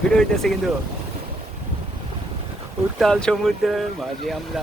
Video হইতেছে কিন্তু। উত্তাল সমুদ্রের মাঝে আমরা